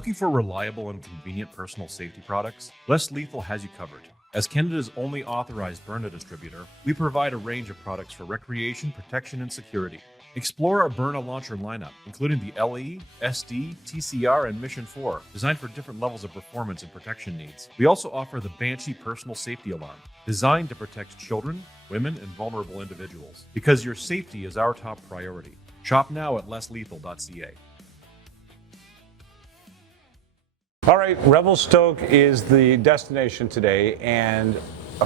Looking for reliable and convenient personal safety products? Less Lethal has you covered. As Canada's only authorized Byrna distributor, we provide a range of products for recreation, protection, and security. Explore our Byrna launcher lineup, including the LE, SD, TCR, and Mission 4, designed for different levels of performance and protection needs. We also offer the Banshee personal safety alarm, designed to protect children, women, and vulnerable individuals. Because your safety is our top priority. Shop now at lesslethal.ca. All right, Revelstoke is the destination today, and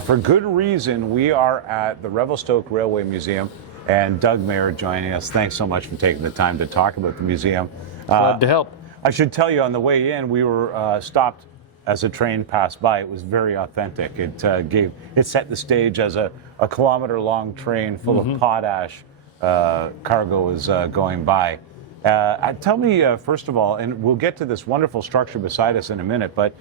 for good reason, we are at the Revelstoke Railway Museum, and Doug Mayer joining us. Thanks so much for taking the time to talk about the museum. Glad to help. I should tell you, on the way in, we were stopped as a train passed by. It was very authentic. It set the stage as a kilometer-long train full of potash cargo was going by. Tell me, first of all, and we'll get to this wonderful structure beside us in a minute, but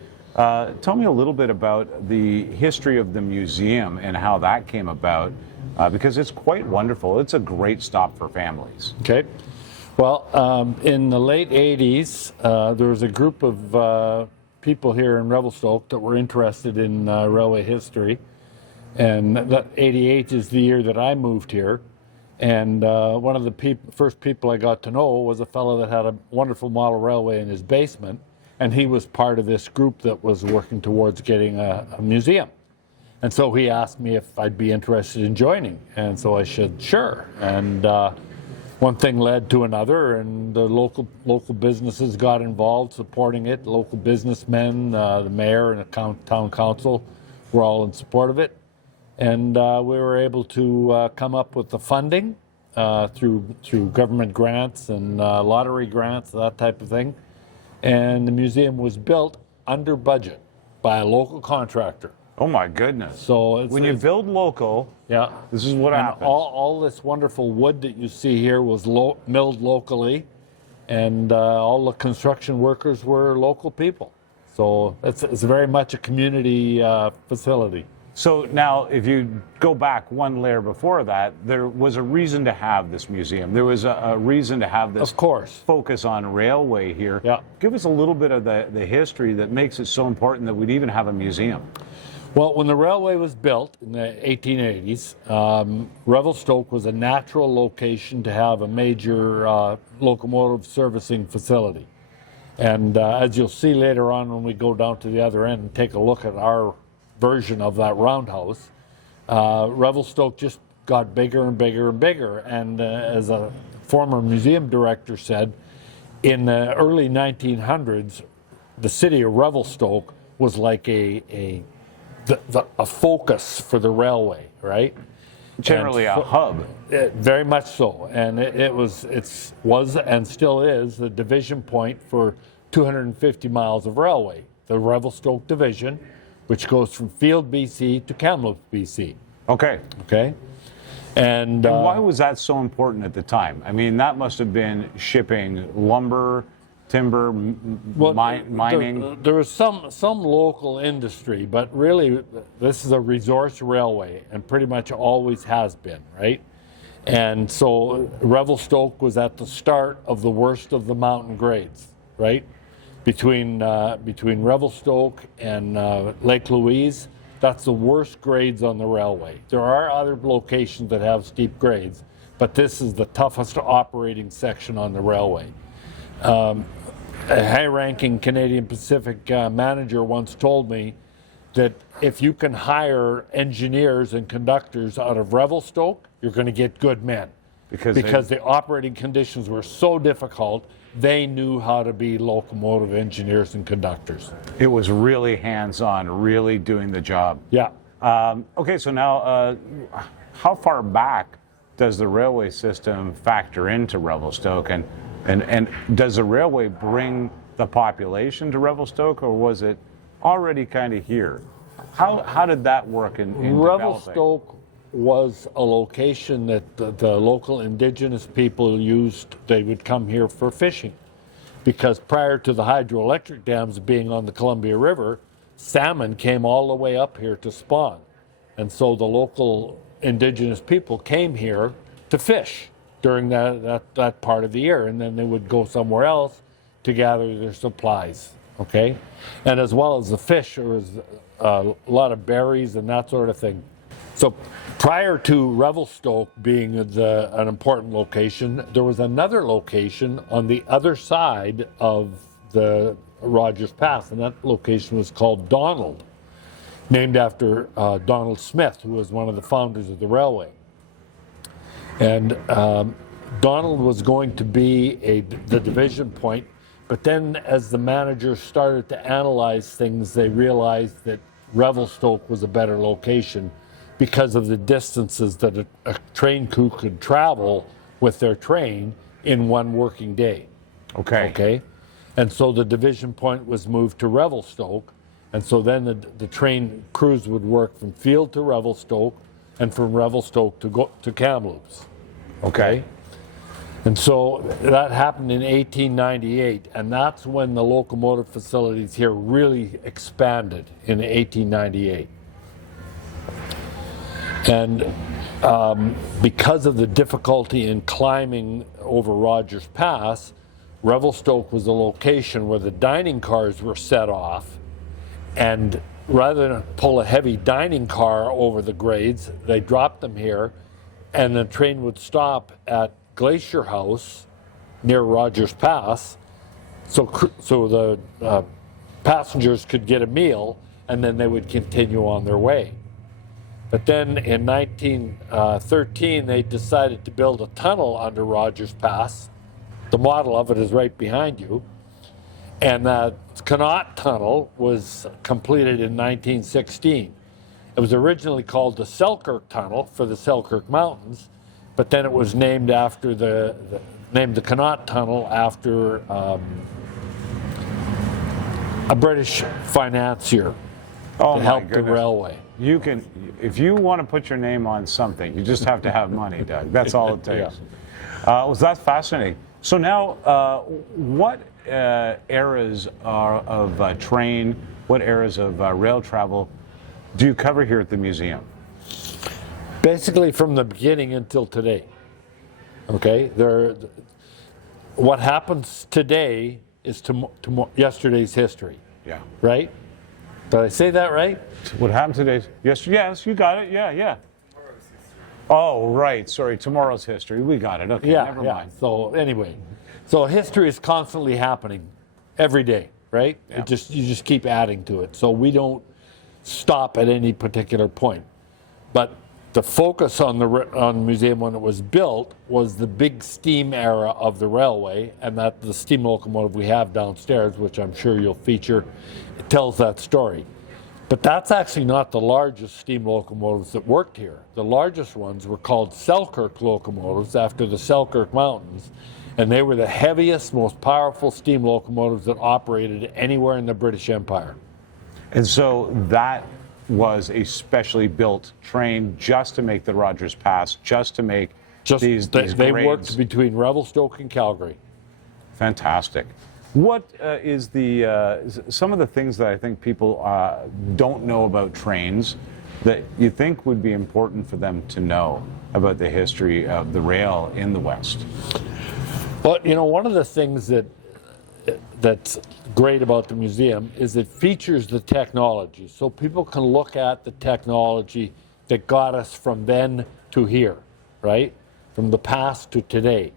tell me a little bit about the history of the museum and how that came about, because it's quite wonderful. It's a great stop for families. Okay. Well, in the late 80s, there was a group of people here in Revelstoke that were interested in railway history, and that 88 is the year that I moved here. And one of the first people I got to know was a fellow that had a wonderful model railway in his basement, and he was part of this group that was working towards getting a museum. And so he asked me if I'd be interested in joining, and so I said sure. And one thing led to another, and the local businesses got involved supporting it. Local businessmen, the mayor and the town council were all in support of it. And we were able to come up with the funding through government grants and lottery grants, that type of thing. And the museum was built under budget by a local contractor. Oh my goodness! So when you build local, yeah, this is what happens. All this wonderful wood that you see here was milled locally, and all the construction workers were local people. So it's very much a community facility. So now, if you go back one layer before that, there was a reason to have this museum. There was a reason to have this, of course, focus on railway here. Yeah. Give us a little bit of the history that makes it so important that we'd even have a museum. Well, when the railway was built in the 1880s, Revelstoke was a natural location to have a major locomotive servicing facility. And as you'll see later on when we go down to the other end and take a look at our version of that roundhouse, Revelstoke just got bigger and bigger and bigger. And as a former museum director said, in the early 1900s, the city of Revelstoke was like a focus for the railway, right? Generally a hub. Very much so. And it was and still is the division point for 250 miles of railway, the Revelstoke Division, which goes from Field, BC to Kamloops, BC. Okay. Okay. And why was that so important at the time? I mean, that must have been shipping lumber, timber, mining. There was some local industry, but really this is a resource railway and pretty much always has been, right? And so Revelstoke was at the start of the worst of the mountain grades, right? Between Revelstoke and Lake Louise, that's the worst grades on the railway. There are other locations that have steep grades, but this is the toughest operating section on the railway. A high-ranking Canadian Pacific manager once told me that if you can hire engineers and conductors out of Revelstoke, you're going to get good men. Because the operating conditions were so difficult, they knew how to be locomotive engineers and conductors. It was really hands-on, really doing the job. Yeah. Okay, so now how far back does the railway system factor into Revelstoke, and does the railway bring the population to Revelstoke, or was it already kind of here? How did that work in Revelstoke was a location that the local indigenous people used. They would come here for fishing, because prior to the hydroelectric dams being on the Columbia River, salmon came all the way up here to spawn. And so the local indigenous people came here to fish during that part of the year, and then they would go somewhere else to gather their supplies, okay? And as well as the fish, there was a lot of berries and that sort of thing. So prior to Revelstoke being an important location, there was another location on the other side of the Rogers Pass, and that location was called Donald, named after Donald Smith, who was one of the founders of the railway. And Donald was going to be the division point, but then as the managers started to analyze things, they realized that Revelstoke was a better location because of the distances that a train crew could travel with their train in one working day. Okay. And so the division point was moved to Revelstoke, and so then the train crews would work from Field to Revelstoke, and from Revelstoke to Kamloops. Okay. And so that happened in 1898, and that's when the locomotive facilities here really expanded in 1898. And because of the difficulty in climbing over Rogers Pass, Revelstoke was the location where the dining cars were set off, and rather than pull a heavy dining car over the grades, they dropped them here, and the train would stop at Glacier House near Rogers Pass, so the passengers could get a meal, and then they would continue on their way. But then in 1913, they decided to build a tunnel under Rogers Pass. The model of it is right behind you. And the Connaught Tunnel was completed in 1916. It was originally called the Selkirk Tunnel for the Selkirk Mountains, but then it was named after the Connaught Tunnel after a British financier to help the railway. You can, if you want to put your name on something, you just have to have money, Doug. That's all it takes. Well, that's fascinating. So now, what eras of train, what eras of rail travel do you cover here at the museum? Basically from the beginning until today. Okay? What happens today is yesterday's history. Yeah. Right? Did I say that right? What happened today? Yes, you got it. Yeah. Oh, right. Sorry, tomorrow's history. We got it. Okay, never mind. So anyway, so history is constantly happening every day, right? Yeah. You just keep adding to it. So we don't stop at any particular point. But the focus on the museum when it was built was the big steam era of the railway, and that the steam locomotive we have downstairs, which I'm sure you'll feature, it tells that story. But that's actually not the largest steam locomotives that worked here. The largest ones were called Selkirk locomotives after the Selkirk Mountains, and they were the heaviest, most powerful steam locomotives that operated anywhere in the British Empire. And so that was a specially built train just to make the Rogers Pass, just to make these They grades. worked between Revelstoke and Calgary. Fantastic. What is some of the things that I think people don't know about trains that you think would be important for them to know about the history of the rail in the West? Well, one of the things that's great about the museum is it features the technology. So people can look at the technology that got us from then to here, right? From the past to today.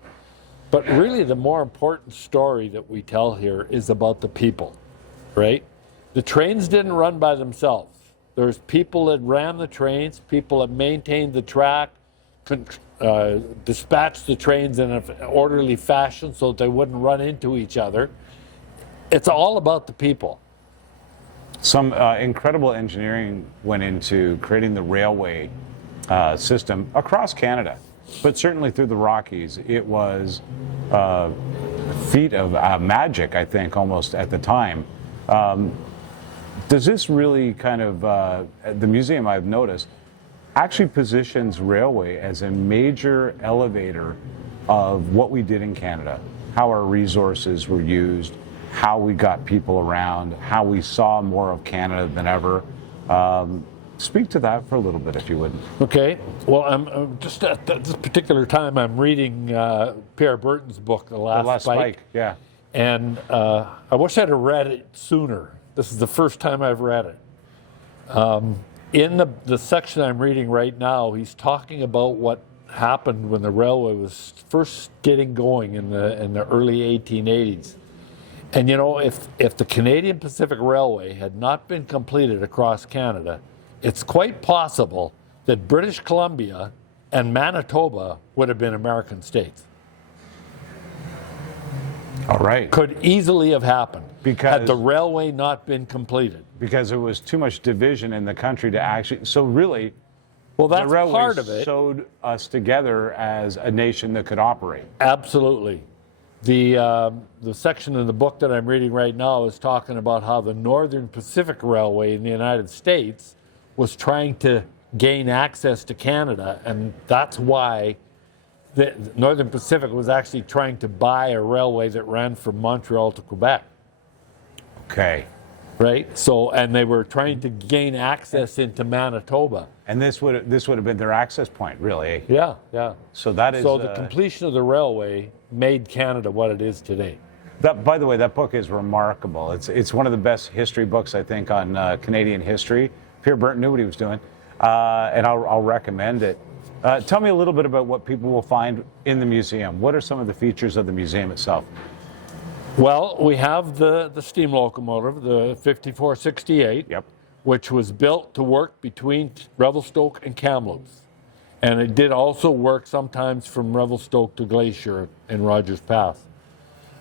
But really the more important story that we tell here is about the people, right? The trains didn't run by themselves. There's people that ran the trains, people that maintained the track, dispatched the trains in an orderly fashion so that they wouldn't run into each other. It's all about the people. Some incredible engineering went into creating the railway system across Canada, but certainly through the Rockies. It was a feat of magic, I think, almost at the time. Does this really kind of, the museum I've noticed, actually positions railway as a major elevator of what we did in Canada, how our resources were used, how we got people around, how we saw more of Canada than ever. Speak to that for a little bit, if you would. Okay. Well, I'm just at this particular time, I'm reading Pierre Burton's book, The Last Spike. Yeah. And I wish I'd have read it sooner. This is the first time I've read it. In the section I'm reading right now, he's talking about what happened when the railway was first getting going in the early 1880s. And you know, if the Canadian Pacific Railway had not been completed across Canada, it's quite possible that British Columbia and Manitoba would have been American states. All right. Could easily have happened had the railway not been completed. Because there was too much division in the country to actually. So really, well, that's the railway part of it. sewed us together as a nation that could operate. Absolutely. The section in the book that I'm reading right now is talking about how the Northern Pacific Railway in the United States was trying to gain access to Canada, and that's why the Northern Pacific was actually trying to buy a railway that ran from Montreal to Quebec. Okay. Right? So, and they were trying to gain access into Manitoba. And this would have been their access point, really. Yeah, yeah. So that is. So the completion of the railway made Canada what it is today. That, by the way, that book is remarkable. It's one of the best history books, I think, on Canadian history. Pierre Burton knew what he was doing, and I'll recommend it. Tell me a little bit about what people will find in the museum. What are some of the features of the museum itself? Well, we have the steam locomotive, the 5468, Yep. which was built to work between Revelstoke and Kamloops. And it did also work sometimes from Revelstoke to Glacier in Rogers Pass.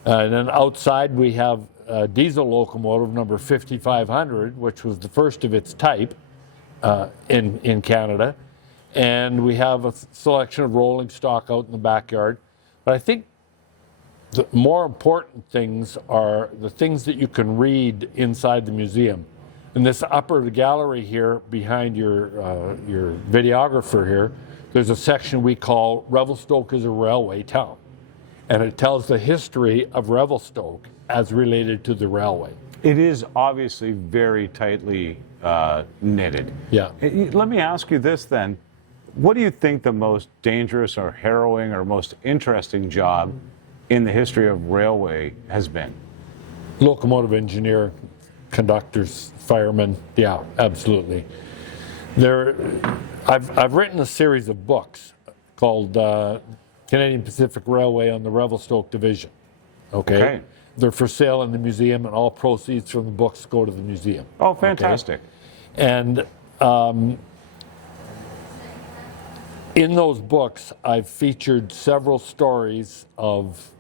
And then outside we have a diesel locomotive number 5500, which was the first of its type in Canada. And we have a selection of rolling stock out in the backyard. But I think the more important things are the things that you can read inside the museum. In this upper gallery here, behind your videographer here, there's a section we call Revelstoke is a Railway Town. And it tells the history of Revelstoke as related to the railway. It is obviously very tightly knitted. Yeah. Let me ask you this then. What do you think the most dangerous or harrowing or most interesting job in the history of railway has been? Locomotive engineer, conductors, firemen, yeah, absolutely. I've written a series of books called Canadian Pacific Railway on the Revelstoke Division. Okay? They're for sale in the museum, and all proceeds from the books go to the museum. Oh, fantastic. Okay? And in those books, I've featured several stories of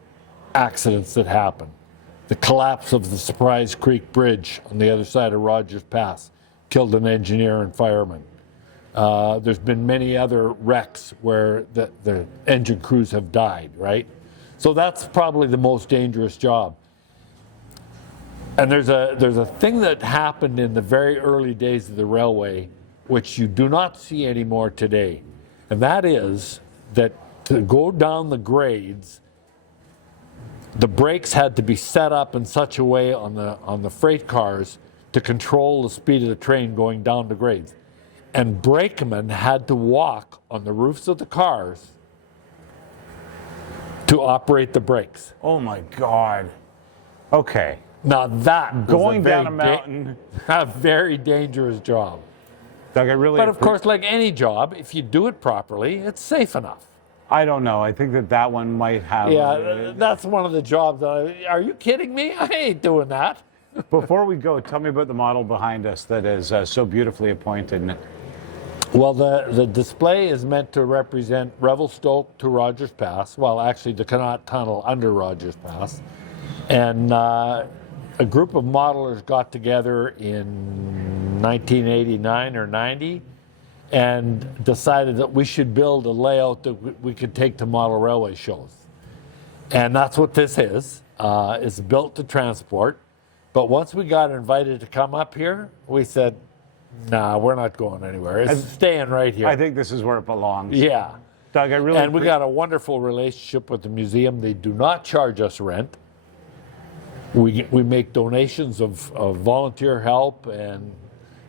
accidents that happened. The collapse of the Surprise Creek Bridge on the other side of Rogers Pass killed an engineer and fireman. There's been many other wrecks where the engine crews have died, right? So that's probably the most dangerous job. And there's a thing that happened in the very early days of the railway, which you do not see anymore today. And that is that to go down the grades, the brakes had to be set up in such a way on the freight cars to control the speed of the train going down the grades. And brakemen had to walk on the roofs of the cars to operate the brakes. Oh my God. Okay. Now that going down a mountain, a very dangerous job. Doug, I really. But of course, like any job, if you do it properly, it's safe enough. I don't know. I think that one might have. Yeah, that's one of the jobs. Are you kidding me? I ain't doing that. Before we go, tell me about the model behind us that is so beautifully appointed. Well, the display is meant to represent Revelstoke to Rogers Pass. Well, actually, the Connaught Tunnel under Rogers Pass. And a group of modelers got together in 1989 or 90 and decided that we should build a layout that we could take to model railway shows. And that's what this is. It's built to transport. But once we got invited to come up here, we said, nah, we're not going anywhere. It's staying right here. I think this is where it belongs. Yeah. Doug, I really. And we got a wonderful relationship with the museum. They do not charge us rent. We make donations of volunteer help, and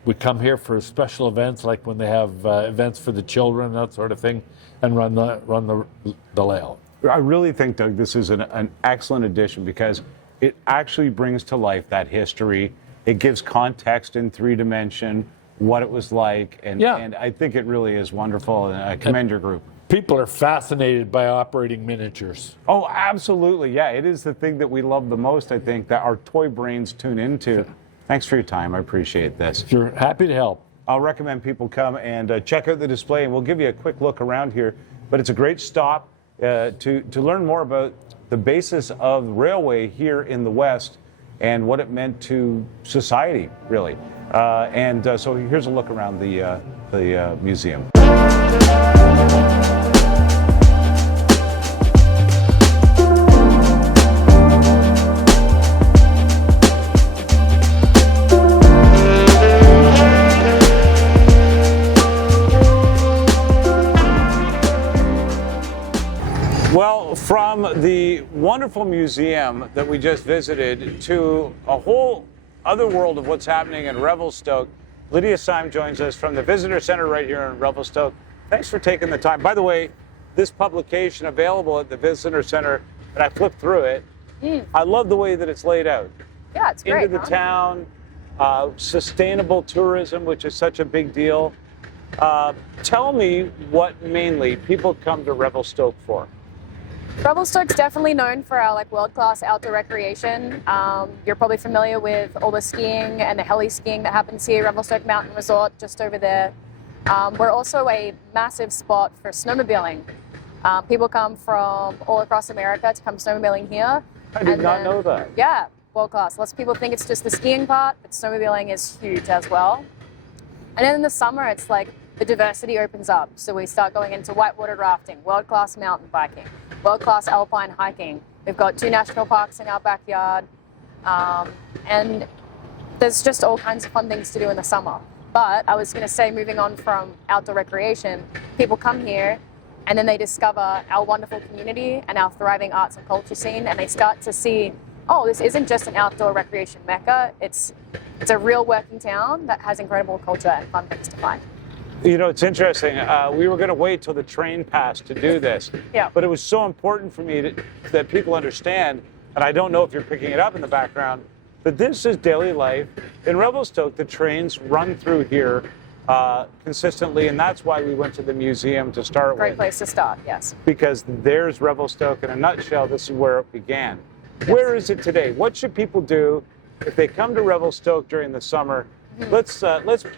we come here for special events, like when they have events for the children, that sort of thing, and run the layout. I really think, Doug, this is an excellent addition because it actually brings to life that history. It gives context in 3-dimension, what it was like, and I think it really is wonderful, and I commend your group. People are fascinated by operating miniatures. Oh, absolutely. Yeah, it is the thing that we love the most, I think, that our toy brains tune into. Thanks for your time. I appreciate this. Sure, happy to help. I'll recommend people come and check out the display, and we'll give you a quick look around here. But it's a great stop to learn more about the basis of railway here in the West and what it meant to society, really. So here's a look around the museum. Well, from the wonderful museum that we just visited to a whole other world of what's happening in Revelstoke, Lydia Syme joins us from the Visitor Center right here in Revelstoke. Thanks for taking the time. By the way, this publication available at the Visitor Center, and I flipped through it. I love the way that it's laid out. Yeah, it's great. Into the town, sustainable tourism, which is such a big deal. Tell me what mainly people come to Revelstoke for. Revelstoke's definitely known for our world-class outdoor recreation. You're probably familiar with all the skiing and the heli skiing that happens here, Revelstoke Mountain Resort, just over there. We're also a massive spot for snowmobiling. People come from all across America to come snowmobiling here. I did not know that. Yeah, world-class. Lots of people think it's just the skiing part, but snowmobiling is huge as well. And then in the summer, it's like the diversity opens up. So we start going into whitewater rafting, world-class mountain biking, world-class alpine hiking. We've got 2 national parks in our backyard. And there's just all kinds of fun things to do in the summer. But I was going to say, moving on from outdoor recreation, people come here and then they discover our wonderful community and our thriving arts and culture scene, and they start to see, oh, this isn't just an outdoor recreation mecca. It's a real working town that has incredible culture and fun things to find. You know, it's interesting. We were going to wait till the train passed to do this. Yeah. But it was so important for me that people understand, and I don't know if you're picking it up in the background, that this is daily life. In Revelstoke, the trains run through here consistently, and that's why we went to the museum to start with. Great place to start, yes. Because there's Revelstoke. In a nutshell, this is where it began. Yes. Where is it today? What should people do if they come to Revelstoke during the summer? Let's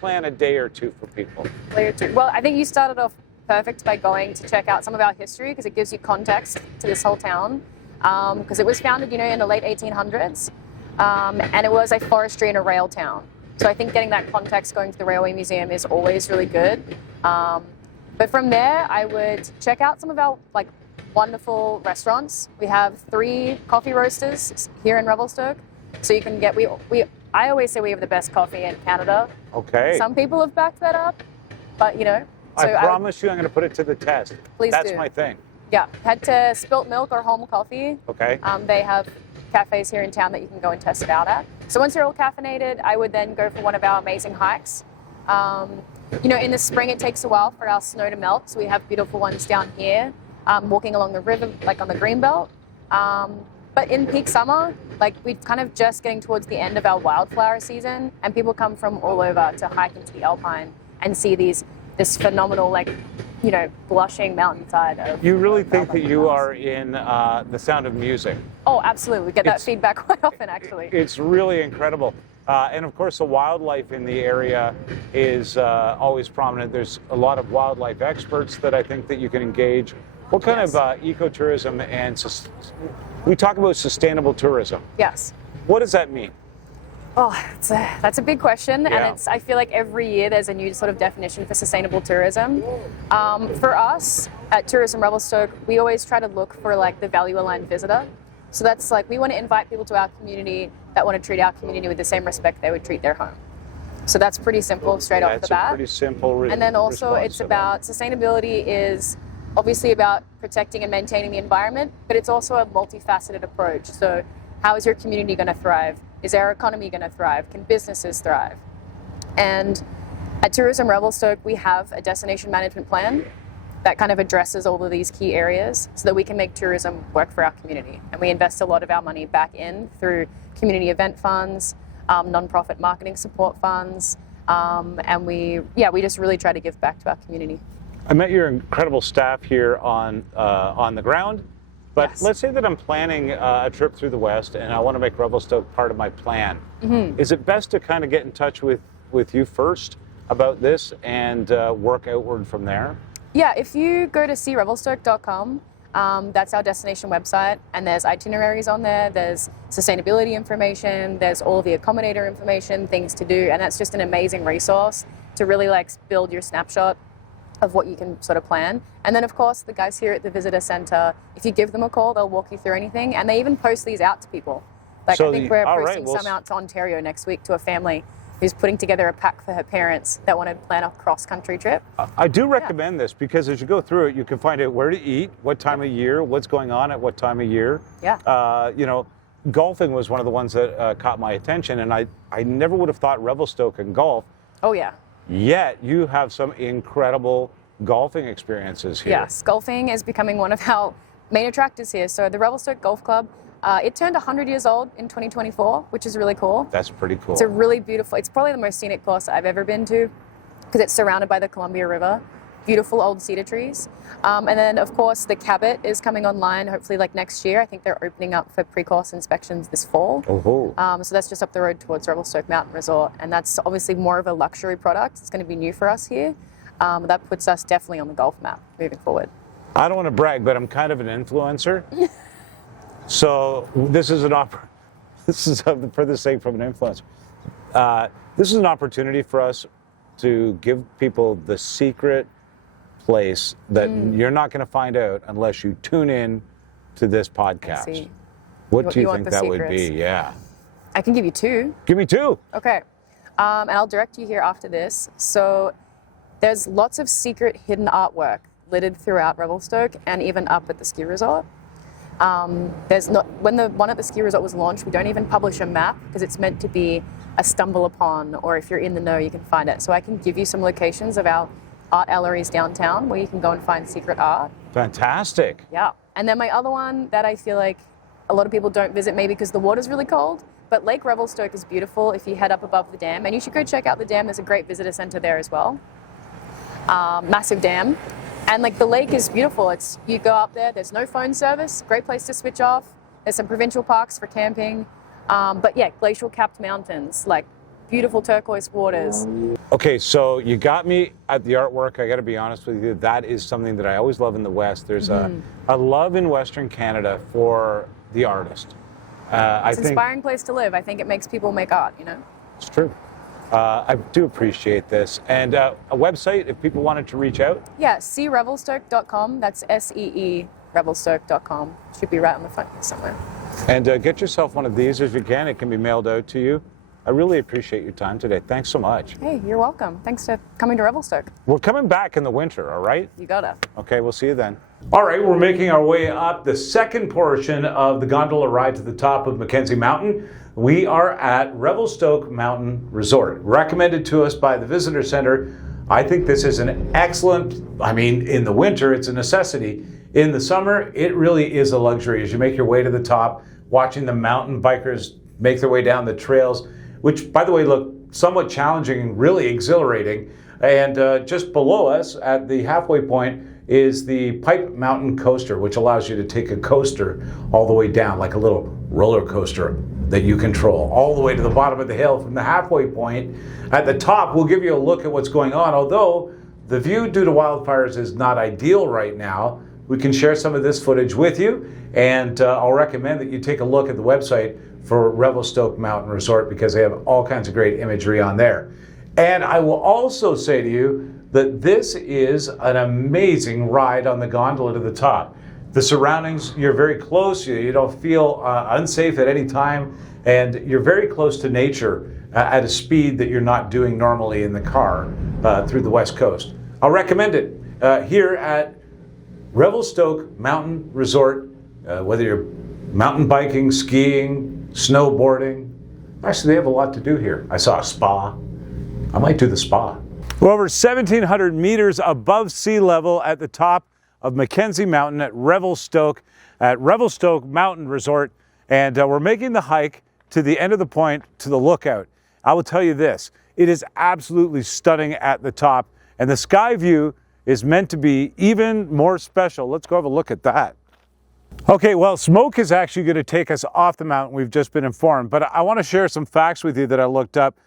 plan a day or two for people. Well, I think you started off perfect by going to check out some of our history, because it gives you context to this whole town. Because it was founded, in the late 1800s, and it was a forestry and a rail town. So I think getting that context going to the Railway Museum is always really good. But from there, I would check out some of our wonderful restaurants. We have 3 coffee roasters here in Revelstoke, so you can get I always say we have the best coffee in Canada. Okay. Some people have backed that up, but So I promise you I'm going to put it to the test. Please That's do. my thing. Yeah, head to Spilt Milk or Home Coffee. Okay. They have cafes here in town that you can go and test it out at. So once you're all caffeinated, I would then go for one of our amazing hikes. In the spring it takes a while for our snow to melt, so we have beautiful ones down here, walking along the river, on the Greenbelt. But in peak summer, we're kind of just getting towards the end of our wildflower season, and people come from all over to hike into the Alpine and see this phenomenal, blushing mountainside. You really think that you are in the sound of music? Oh, absolutely. We get that feedback quite often, actually. It's really incredible. And of course, the wildlife in the area is always prominent. There's a lot of wildlife experts that I think that you can engage. What kind of ecotourism and we talk about sustainable tourism? Yes. What does that mean? Oh, that's a big question, Yeah. and I feel like every year there's a new sort of definition for sustainable tourism. For us at Tourism Revelstoke, we always try to look for the value-aligned visitor. So that's we want to invite people to our community that want to treat our community with the same respect they would treat their home. So that's pretty simple straight off the bat. That's a pretty simple And then also it's about sustainability is obviously about protecting and maintaining the environment, but it's also a multifaceted approach. So how is your community going to thrive? Is our economy going to thrive? Can businesses thrive? And at Tourism Revelstoke, we have a destination management plan. that kind of addresses all of these key areas so that we can make tourism work for our community. And we invest a lot of our money back in through community event funds, non-profit marketing support funds, and we just really try to give back to our community. I met your incredible staff here on the ground, but Yes. let's say that I'm planning a trip through the West and I want to make Revelstoke part of my plan. Is it best to kind of get in touch with you first about this and work outward from there? Yeah, if you go to revelstoke.com, that's our destination website, and there's itineraries on there, there's sustainability information, there's all the accommodator information, things to do, and that's just an amazing resource to really like build your snapshot of what you can sort of plan. And then of course the guys here at the visitor center, if you give them a call, they'll walk you through anything, and they even post these out to people. Like So I think we're all right, posting well, some out to Ontario next week to a family who's putting together a pack for her parents that want to plan a cross-country trip. I do recommend this because as you go through it, you can find out where to eat, what time of year, what's going on at what time of year. Yeah. You know, golfing was one of the ones that caught my attention, and I never would have thought Revelstoke and golf, Oh yeah. yet you have some incredible golfing experiences here. Yes, golfing is becoming one of our main attractors here. So the Revelstoke Golf Club, it turned 100 years old in 2024, which is really cool. That's pretty cool. It's a really beautiful, it's probably the most scenic course I've ever been to because it's surrounded by the Columbia River, beautiful old cedar trees. And then of course the Cabot is coming online hopefully like next year. I think they're opening up for pre-course inspections this fall. Oh. So that's just up the road towards Revelstoke Mountain Resort, and that's obviously more of a luxury product. It's going to be new for us here. That puts us definitely on the golf map moving forward. I don't want to brag, but I'm kind of an influencer. So this is for the sake from an influencer. This is an opportunity for us to give people the secret place that you're not going to find out unless you tune in to this podcast. See. What do you want think the that would secrets? be? Yeah. I can give you two. Give me two. Okay. And I'll direct you here after this. So there's lots of secret hidden artwork littered throughout Revelstoke and even up at the ski resort. When the one at the ski resort was launched, we don't even publish a map because it's meant to be a stumble upon, or if you're in the know, you can find it. So I can give you some locations of our art galleries downtown where you can go and find secret art. Fantastic. Yeah. And then my other one that I feel like a lot of people don't visit maybe because the water's really cold, but Lake Revelstoke is beautiful if you head up above the dam, and you should go check out the dam. There's a great visitor center there as well. Massive dam. And like the lake is beautiful. You go up there, there's no phone service, great place to switch off. There's some provincial parks for camping. But yeah, glacial capped mountains, like beautiful turquoise waters. Okay, so you got me at the artwork. I got to be honest with you. That is something that I always love in the West. There's a love in Western Canada for the artist. It's an inspiring place to live. I think it makes people make art, you know? It's true. I do appreciate this. And a website, if people wanted to reach out? Yeah, revelstoke.com. That's SEE revelstoke.com. Should be right on the front here somewhere. And get yourself one of these if you can. It can be mailed out to you. I really appreciate your time today. Thanks so much. Hey, you're welcome. Thanks for coming to Revelstoke. We're coming back in the winter, all right? You gotta. Okay, we'll see you then. All right, we're making our way up the second portion of the gondola ride to the top of Mackenzie Mountain. We are at Revelstoke Mountain Resort, recommended to us by the Visitor Center. I think this is an excellent, in the winter, it's a necessity. In the summer, it really is a luxury as you make your way to the top, watching the mountain bikers make their way down the trails, which, by the way, look somewhat challenging and really exhilarating. And just below us at the halfway point is the Pipe Mountain Coaster, which allows you to take a coaster all the way down, like a little roller coaster that you control, all the way to the bottom of the hill from the halfway point. At the top, we'll give you a look at what's going on. Although the view due to wildfires is not ideal right now, we can share some of this footage with you, and I'll recommend that you take a look at the website for Revelstoke Mountain Resort because they have all kinds of great imagery on there. And I will also say to you that this is an amazing ride on the gondola to the top. The surroundings, you're very close, you don't feel unsafe at any time, and you're very close to nature at a speed that you're not doing normally in the car through the West Coast. I'll recommend it here at Revelstoke Mountain Resort, whether you're mountain biking, skiing, snowboarding. Actually, they have a lot to do here. I saw a spa. I might do the spa. We're over 1,700 meters above sea level at the top of Mackenzie Mountain at Revelstoke Mountain Resort, and we're making the hike to the end of the point to the lookout. I will tell you this, it is absolutely stunning at the top, and the sky view is meant to be even more special. Let's go have a look at that. Okay, well, smoke is actually going to take us off the mountain, we've just been informed, but I want to share some facts with you that I looked up.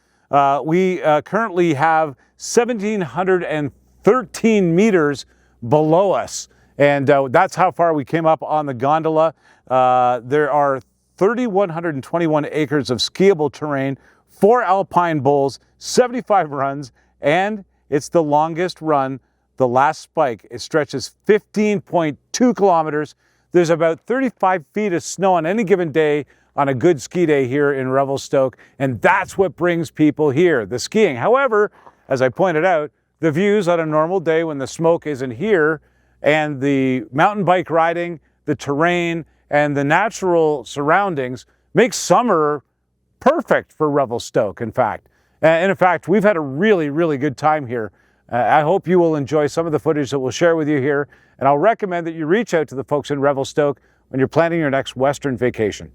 We currently have 1,713 meters below us, and that's how far we came up on the gondola. There are 3,121 acres of skiable terrain, 4 Alpine bowls, 75 runs, and it's the longest run, the last spike. It stretches 15.2 kilometers. There's about 35 feet of snow on any given day on a good ski day here in Revelstoke, and that's what brings people here, the skiing. However, as I pointed out, the views on a normal day when the smoke isn't here, and the mountain bike riding, the terrain, and the natural surroundings make summer perfect for Revelstoke, in fact. And in fact, we've had a really, really good time here. I hope you will enjoy some of the footage that we'll share with you here, and I'll recommend that you reach out to the folks in Revelstoke when you're planning your next Western vacation.